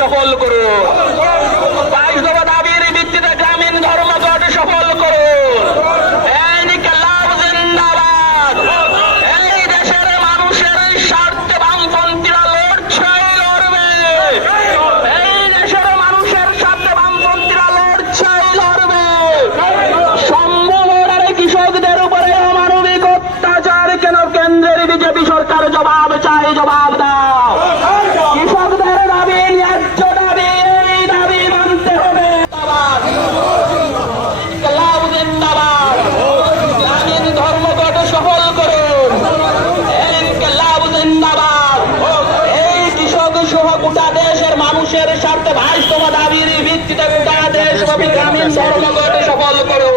সফল করুন বিজেপি সরকার জবাব চাই, জবাব দাও। কৃষকদের দাবি, ন্যায্য দাবি, এই দাবি মানতে হবে। কৃষক সহ গোটা দেশের মানুষের ভাইস্তব দাবির ভিত্তিতে গোটা দেশব্যাপী গ্রামীণ ধর্মঘট সফল করো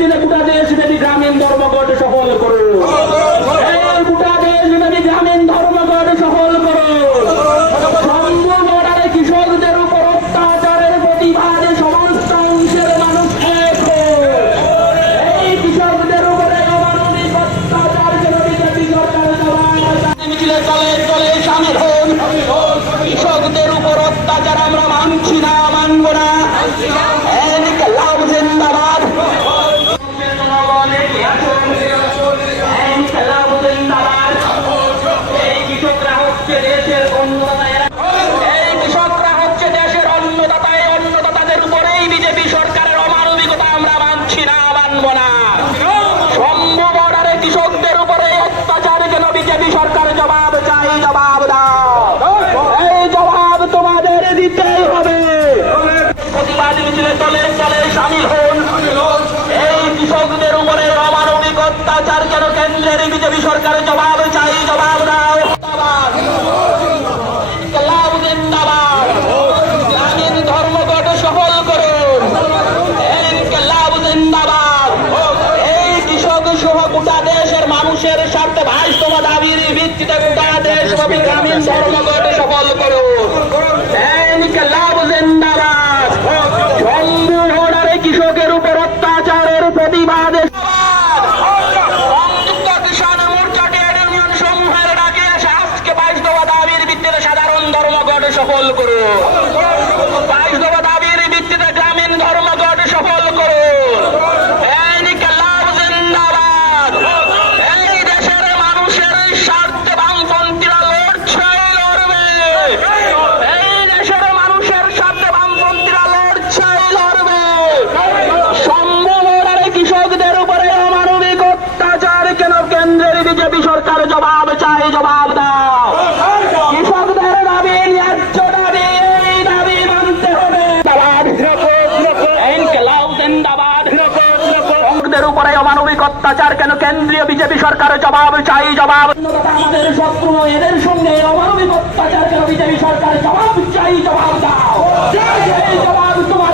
দিনে কুটা দেশ ব্যাপী গ্রামীণ ধর্মঘট সফল করে কৃষকদের উপরে অত্যাচার কেন বিজেপি সরকার জবাব চাই, জবাব দাও। এই জবাব তোমাদের দিতে হবে। প্রতিবাদ মিছিলে চলে চলে সামিল হন। এই কৃষকদের উপরে অমানবিক অত্যাচার কেন কেন্দ্রের বিজেপি সরকার জবাব ಅಂತ ಭಾಷಣ ದಾವಿರಿ ಬಿಚ್ಚಿದ ಗುಡಾದೇಶ ಗ್ರಾಮೀಣ বিজেপি সরকার জবাব চাই, জবাব দাও। কৃষকদের দাবি, ন্যায্য দাবি, এই দাবি মানতে হবে। উপরে অমানবিক অত্যাচার কেন কেন্দ্রীয় বিজেপি সরকার জবাব চাই, জবাব আমাদের শত্রু, এদের সঙ্গে অমানবিক অত্যাচার কেন বিজেপি সরকার জবাব চাই, জবাব দাও। জবাব তোমার